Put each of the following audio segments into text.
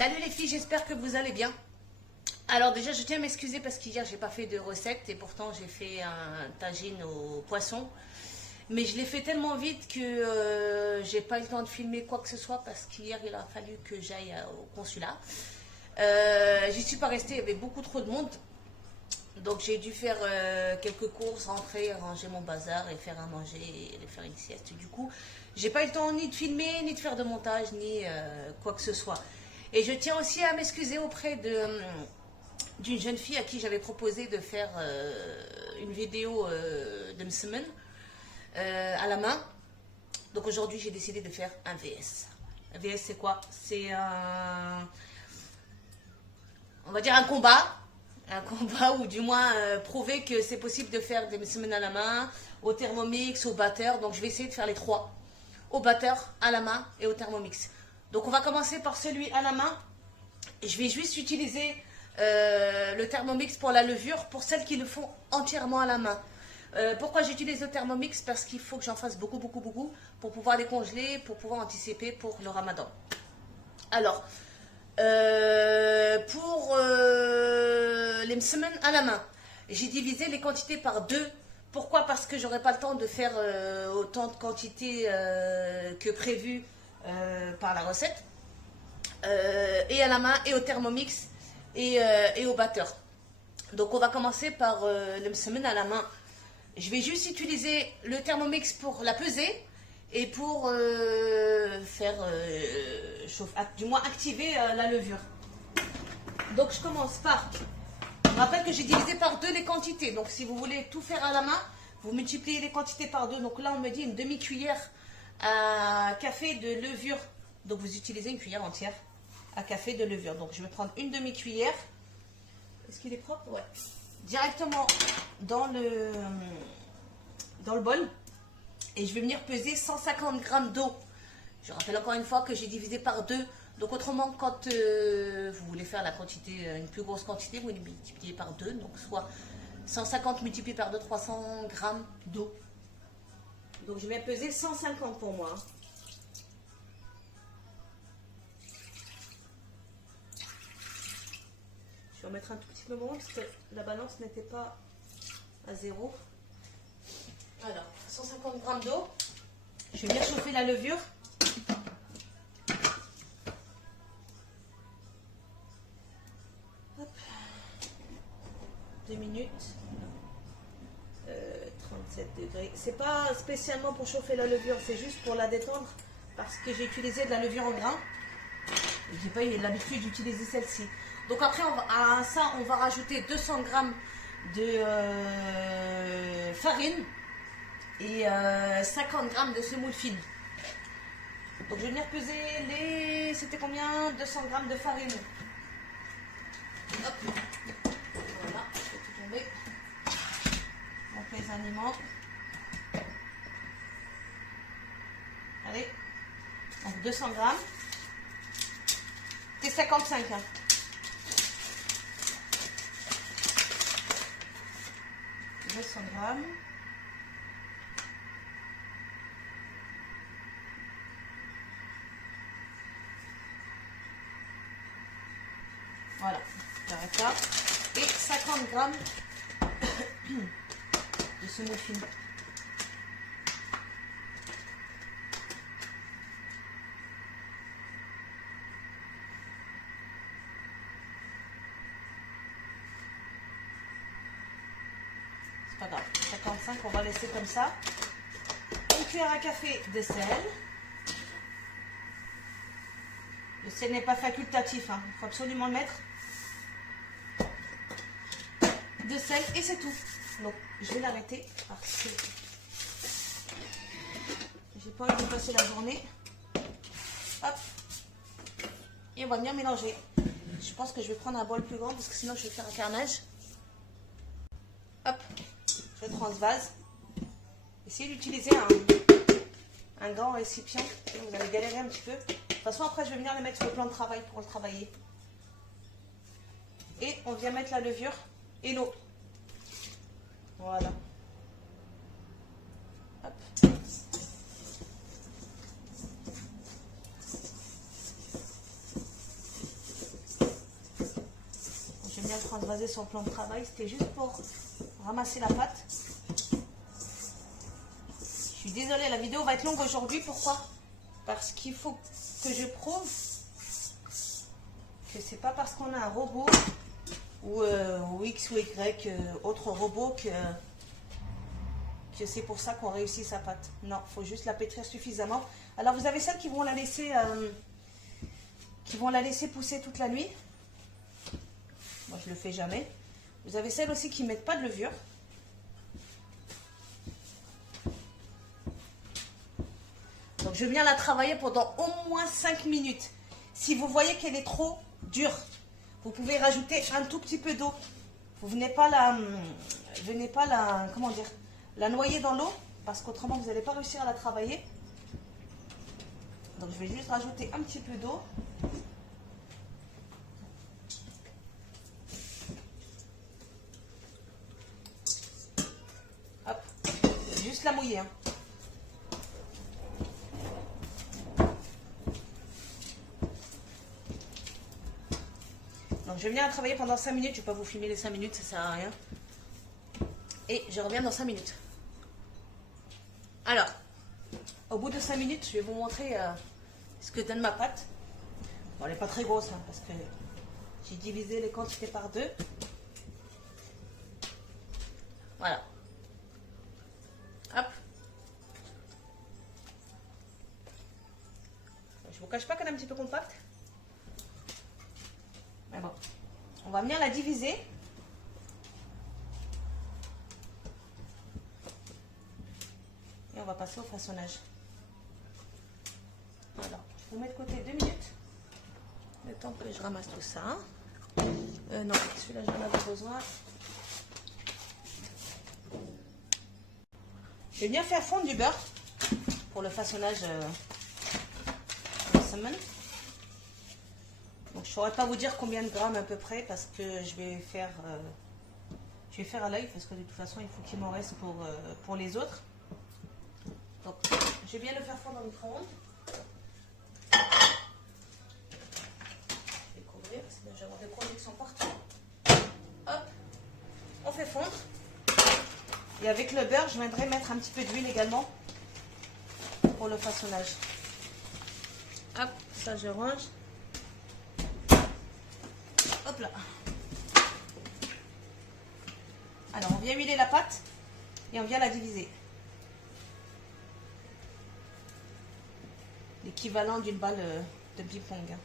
Salut les filles, j'espère que vous allez bien. Alors déjà, je tiens à m'excuser parce qu'hier, j'ai pas fait de recette et pourtant j'ai fait un tagine au poisson. Mais je l'ai fait tellement vite que j'ai pas eu le temps de filmer quoi que ce soit parce qu'hier, il a fallu que j'aille au consulat. J'y suis pas restée, il y avait beaucoup trop de monde. Donc j'ai dû faire quelques courses, rentrer, ranger mon bazar et faire à manger et faire une sieste. Du coup, j'ai pas eu le temps ni de filmer, ni de faire de montage, ni quoi que ce soit. Et je tiens aussi à m'excuser auprès d'une jeune fille à qui j'avais proposé de faire une vidéo de Msemen à la main. Donc aujourd'hui, j'ai décidé de faire un VS. Un VS, c'est quoi? C'est on va dire un combat ou du moins prouver que c'est possible de faire des semaines à la main, au Thermomix, au batteur. Donc je vais essayer de faire les trois, au batteur, à la main et au Thermomix. Donc on va commencer par celui à la main. Je vais juste utiliser le Thermomix pour la levure, pour celles qui le font entièrement à la main. Pourquoi j'utilise le Thermomix? Parce qu'il faut que j'en fasse beaucoup pour pouvoir les congeler, pour pouvoir anticiper pour le Ramadan. Alors, pour les semaines à la main, j'ai divisé les quantités par deux. Pourquoi? Parce que j'aurais pas le temps de faire autant de quantités que prévu par la recette. Et à la main, et au Thermomix, et au batteur. Donc on va commencer par les semaines à la main. Je vais juste utiliser le Thermomix pour la peser et pour faire du moins activer la levure. Donc je commence par, je rappelle que j'ai divisé par deux les quantités. Donc si vous voulez tout faire à la main, vous multipliez les quantités par deux. Donc là on me dit une demi-cuillère à café de levure. Donc vous utilisez une cuillère entière à café de levure. Donc je vais prendre une demi-cuillère. Est-ce qu'il est propre? Ouais. Directement dans le bol. Et je vais venir peser 150 grammes d'eau. Je rappelle encore une fois que j'ai divisé par deux. Donc autrement, quand vous voulez faire la quantité, une plus grosse quantité, vous multipliez par deux. Donc soit 150 multiplié par 2, 300 grammes d'eau. Donc je vais peser 150 pour moi. Je vais en mettre un tout petit peu moins parce que la balance n'était pas à zéro. Alors, 150 grammes d'eau. Je vais venir chauffer la levure. Hop. 2 minutes. 37 degrés. C'est pas spécialement pour chauffer la levure, c'est juste pour la détendre parce que j'ai utilisé de la levure en grain. J'ai pas eu l'habitude d'utiliser celle-ci. Donc après, à ça, on va rajouter 200 grammes de farine et 50 grammes de semoule fine. Donc je vais venir peser les... C'était combien? 200 grammes de farine. Hop. Voilà, je fais tout tomber. On pèse les aliments. Allez. Donc 200 grammes. C'est 55. Hein. Grammes. Voilà, j'arrête là. Et 50 grammes de semoule fine. Pas grave, 55, on va laisser comme ça. Une cuillère à café de sel. Le sel n'est pas facultatif, hein. Il faut absolument le mettre. De sel et c'est tout. Donc je vais l'arrêter parce que j'ai pas envie de passer la journée. Hop. Et on va venir mélanger. Je pense que je vais prendre un bol plus grand parce que sinon je vais faire un carnage. Hop. Je transvase. Essayez d'utiliser un grand récipient. Vous allez galérer un petit peu. De toute façon, après, je vais venir le mettre sur le plan de travail pour le travailler. Et on vient mettre la levure et l'eau. Voilà. Hop. bien transvaser son plan de travail. C'était juste pour ramasser la pâte. Je suis désolée, la vidéo va être longue aujourd'hui. Pourquoi? Parce qu'il faut que je prouve que c'est pas parce qu'on a un robot ou X ou Y, autre robot, que c'est pour ça qu'on réussit sa pâte. Non, il faut juste la pétrir suffisamment. Alors vous avez celles qui vont la laisser pousser toute la nuit. Moi je le fais jamais. Vous avez celles aussi qui mettent pas de levure. Donc je viens la travailler pendant au moins 5 minutes. Si vous voyez qu'elle est trop dure, vous pouvez rajouter un tout petit peu d'eau. Vous venez pas la comment dire, la noyer dans l'eau, parce qu'autrement vous n'allez pas réussir à la travailler. Donc je vais juste rajouter un petit peu d'eau. Hop, juste la mouiller. Hein. Donc je viens à travailler pendant 5 minutes, je ne vais pas vous filmer les 5 minutes, ça ne sert à rien. Et je reviens dans 5 minutes. Alors, au bout de 5 minutes, je vais vous montrer ce que donne ma pâte. Bon, elle n'est pas très grosse, hein, parce que j'ai divisé les quantités par 2. Voilà. Hop. Je ne vous cache pas qu'elle est un petit peu compacte. Mais bon, on va venir la diviser. Et on va passer au façonnage. Alors, je vous mets de côté 2 minutes. Le temps que je ramasse tout ça. Non, celui-là, j'en avais besoin. Je vais bien faire fondre du beurre pour le façonnage de semaine. Donc je ne saurais pas vous dire combien de grammes à peu près, parce que je vais faire à l'œil, parce que de toute façon il faut qu'il m'en reste pour les autres. Donc je vais bien le faire fondre dans le micro-ondes. Je vais couvrir, parce que je vais avoir des projections partout. Hop, on fait fondre. Et avec le beurre, je viendrai mettre un petit peu d'huile également pour le façonnage. Hop, ça je range. Hop là. Alors on vient huiler la pâte et on vient la diviser. L'équivalent d'une balle de ping-pong.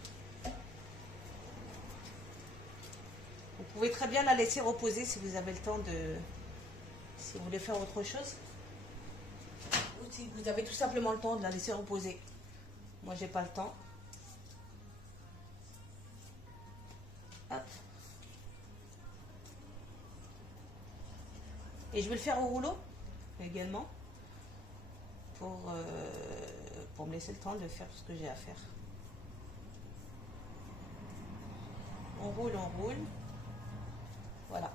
Vous pouvez très bien la laisser reposer si vous avez le temps de... Si vous voulez faire autre chose. Ou si vous avez tout simplement le temps de la laisser reposer. Moi j'ai pas le temps. Hop. Et je vais le faire au rouleau également pour me laisser le temps de faire tout ce que j'ai à faire. On roule, on roule. Voilà.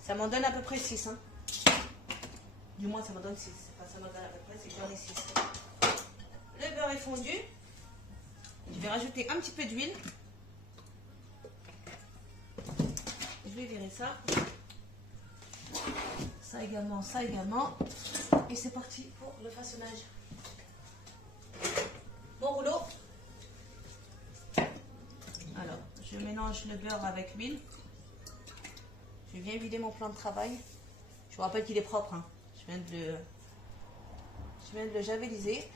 Ça m'en donne à peu près 6. Hein. Du moins, ça m'en donne 6. Enfin, ça m'en donne à peu près, c'est que j'en ai 6. Le beurre est fondu. Je vais rajouter un petit peu d'huile. Je vais virer ça. Ça également, ça également. Et c'est parti pour le façonnage. Mon rouleau. Alors, je mélange le beurre avec l'huile. Je viens vider mon plan de travail. Je vous rappelle qu'il est propre. Hein. Je viens de le javeliser.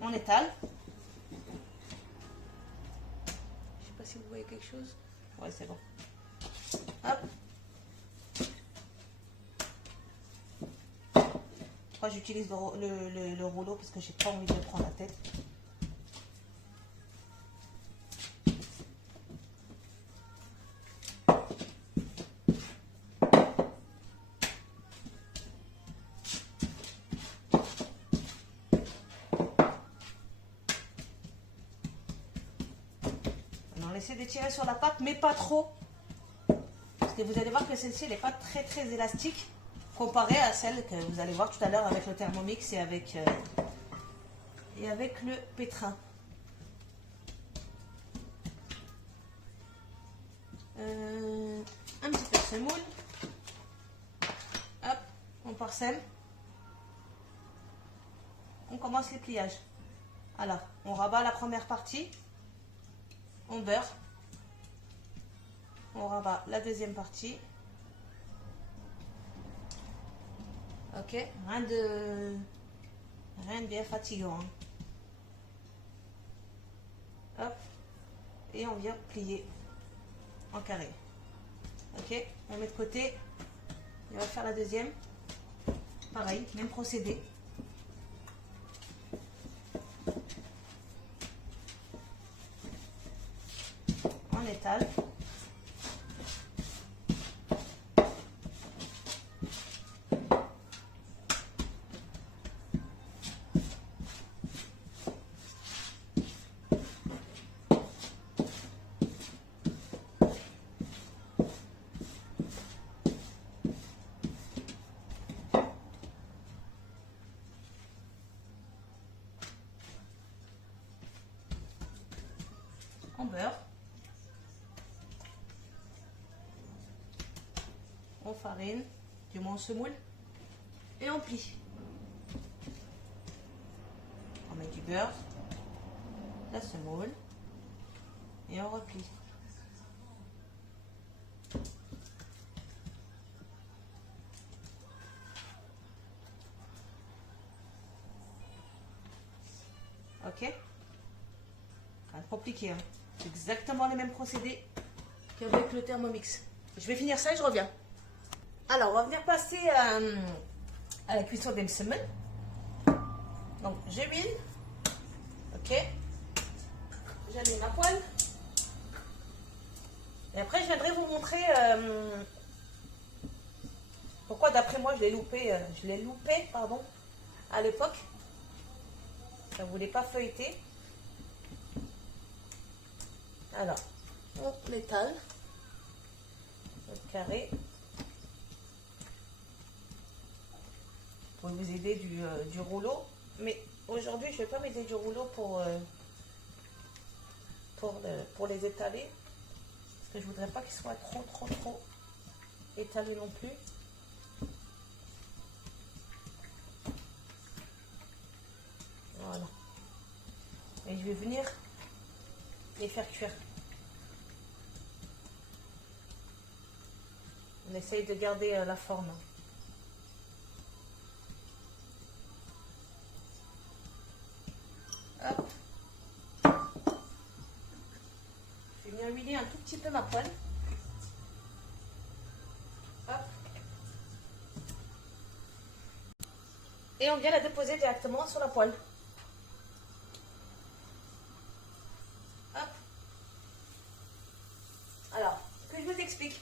On étale. Je ne sais pas si vous voyez quelque chose. Ouais, c'est bon. Hop. Moi, j'utilise le rouleau parce que j'ai pas envie de me prendre la tête. On essaie de tirer sur la pâte, mais pas trop. Parce que vous allez voir que celle-ci, elle n'est pas très très élastique. Comparée à celle que vous allez voir tout à l'heure avec le Thermomix et avec le pétrin. Un petit peu de semoule. Hop, on parsème. On commence les pliages. Alors, on rabat la première partie. On beurre. On rabat la deuxième partie. Ok, rien de bien fatigant. Hop, et on vient plier en carré. Ok, on met de côté. On va faire la deuxième. Pareil, même procédé. On étale. On beurre. On farine, du moins on semoule et on plie. On met du beurre, la semoule et on replie. Ok, pas compliqué, hein. C'est exactement les mêmes procédés qu'avec le Thermomix. Je vais finir ça et je reviens. Alors, on va venir passer à la cuisson des msemen. Donc, j'huile. Ok. J'allume ma poêle. Et après, je viendrai vous montrer pourquoi, d'après moi, je l'ai loupé, pardon, à l'époque. Ça ne voulait pas feuilleter. Alors, on étale notre carré. Pour vous aider du rouleau, mais aujourd'hui je vais pas m'aider du rouleau pour les étaler, parce que je voudrais pas qu'ils soient trop étalés non plus. Voilà, et je vais venir les faire cuire. On essaye de garder la forme. Hop. Je vais venir huiler un tout petit peu ma poêle. Hop. Et on vient la déposer directement sur la poêle. Hop. Alors, que je vous explique.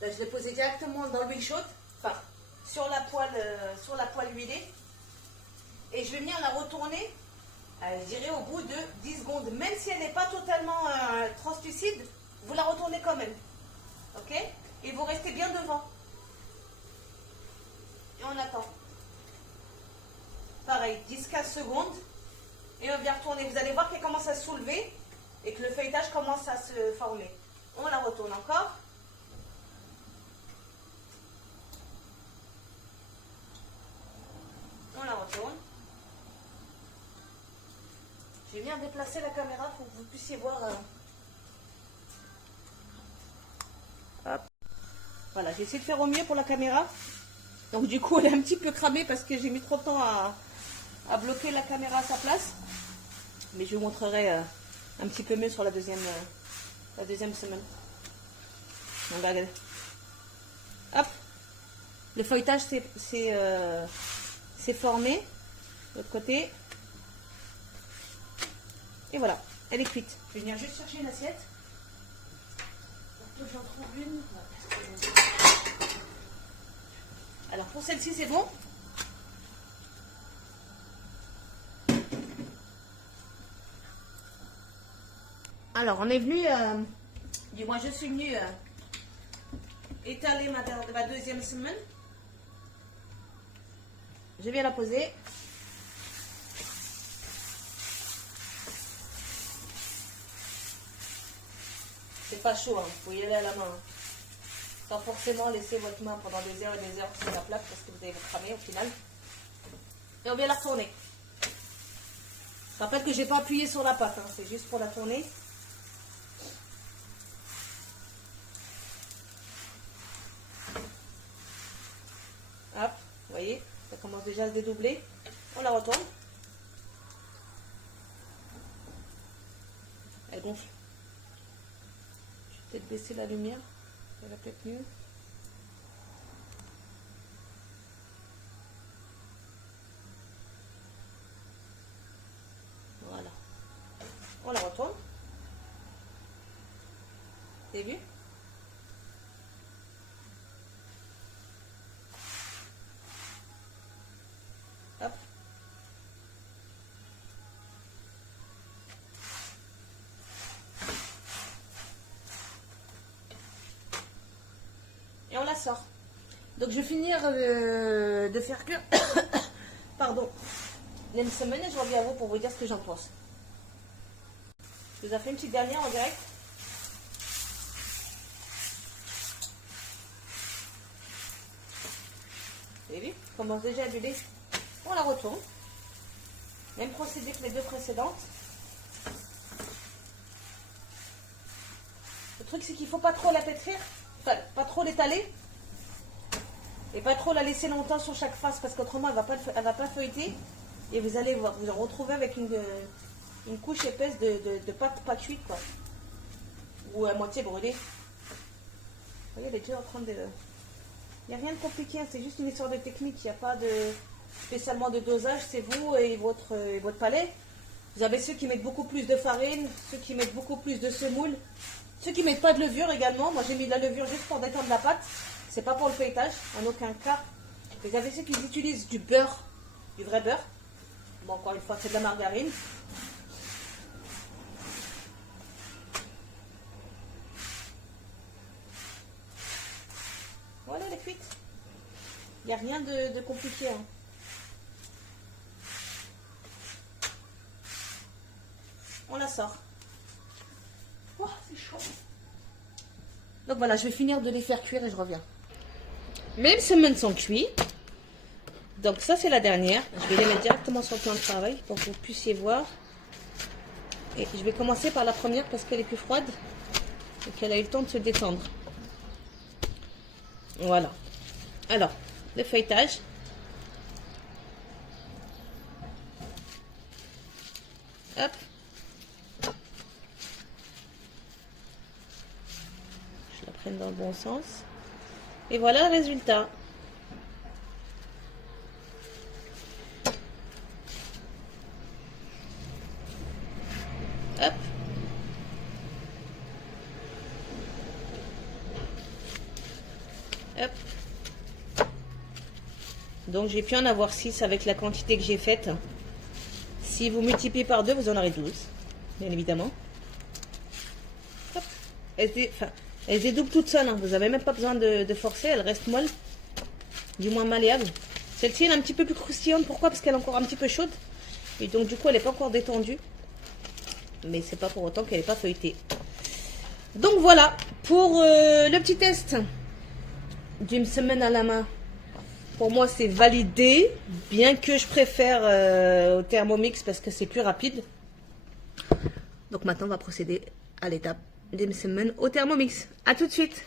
Là, je l'ai posée directement dans l'huile chaude, enfin sur la poêle huilée. Et je vais venir la retourner. Je dirais au bout de 10 secondes, même si elle n'est pas totalement translucide, vous la retournez quand même. Ok? Et vous restez bien devant. Et on attend. Pareil, 10-15 secondes. Et on vient retourner. Vous allez voir qu'elle commence à se soulever et que le feuilletage commence à se former. On la retourne encore. On la retourne. Je vais bien déplacer la caméra pour que vous puissiez voir. Hop. Voilà, j'ai essayé de faire au mieux pour la caméra. Donc du coup, elle est un petit peu cramée parce que j'ai mis trop de temps à bloquer la caméra à sa place. Mais je vous montrerai un petit peu mieux sur la deuxième semaine. Donc, regardez. Hop. Le feuilletage s'est formé. De l'autre côté. Et voilà, elle est cuite. Je vais venir juste chercher une assiette. Pour que j'en trouve une. Alors pour celle-ci, c'est bon. Alors on est venu, du moins je suis venue étaler ma deuxième semaine. Je viens la poser. C'est pas chaud, vous pouvez y aller à la main. Sans forcément laisser votre main pendant des heures et des heures sur la plaque parce que vous allez vous cramer au final. Et on vient la retourner. Je rappelle que je n'ai pas appuyé sur la pâte, c'est juste pour la tourner. Hop, vous voyez, ça commence déjà à se dédoubler. On la retourne. Elle gonfle. Je vais peut-être baisser la lumière. Ça va peut-être mieux. Voilà. On la retourne. Vous avez vu? Hop. Et on la sort. Donc je vais finir de faire cuire pardon, les semaines et je reviens à vous pour vous dire ce que j'en pense. Je vous ai fait une petite dernière en direct. Vous avez vu? Commence déjà à buller. On la retourne. Même procédé que les deux précédentes. Le truc c'est qu'il ne faut pas trop la pétrir. Enfin, pas trop l'étaler et pas trop la laisser longtemps sur chaque face parce qu'autrement elle va pas feuilleter et vous allez vous retrouver avec une couche épaisse de pâte pas cuite quoi, ou à moitié brûlée. Vous voyez, elle est déjà en train de... Il n'y a rien de compliqué, hein, c'est juste une histoire de technique, il n'y a pas spécialement de dosage, c'est vous et votre palais. Vous avez ceux qui mettent beaucoup plus de farine, ceux qui mettent beaucoup plus de semoule. Ceux qui ne mettent pas de levure également, moi j'ai mis de la levure juste pour détendre la pâte, c'est pas pour le feuilletage, en aucun cas. Vous avez ceux qui utilisent du beurre, du vrai beurre. Bon, encore une fois, c'est de la margarine. Voilà, elle est cuite. Il n'y a rien de compliqué. Hein. On la sort. Oh, c'est chaud. Donc voilà, je vais finir de les faire cuire et je reviens. Mes semaines sont cuits. Donc ça, c'est la dernière. Je vais les mettre directement sur le plan de travail pour que vous puissiez voir. Et je vais commencer par la première parce qu'elle est plus froide et qu'elle a eu le temps de se détendre. Voilà. Alors, le feuilletage. Hop. Je la prenne dans le bon sens. Et voilà le résultat. Hop. Hop. Donc j'ai pu en avoir 6 avec la quantité que j'ai faite. Si vous multipliez par 2, vous en aurez 12. Bien évidemment. Hop. Elles se dédoublent toutes seules. Hein. Vous n'avez même pas besoin de forcer. Elles restent molles. Du moins malléables. Celle-ci elle est un petit peu plus croustillante. Pourquoi? Parce qu'elle est encore un petit peu chaude. Et donc du coup elle n'est pas encore détendue. Mais c'est pas pour autant qu'elle n'est pas feuilletée. Donc voilà. Pour le petit test d'une semaine à la main. Pour moi, c'est validé, bien que je préfère au Thermomix parce que c'est plus rapide. Donc maintenant, on va procéder à l'étape des semaines au Thermomix. A tout de suite.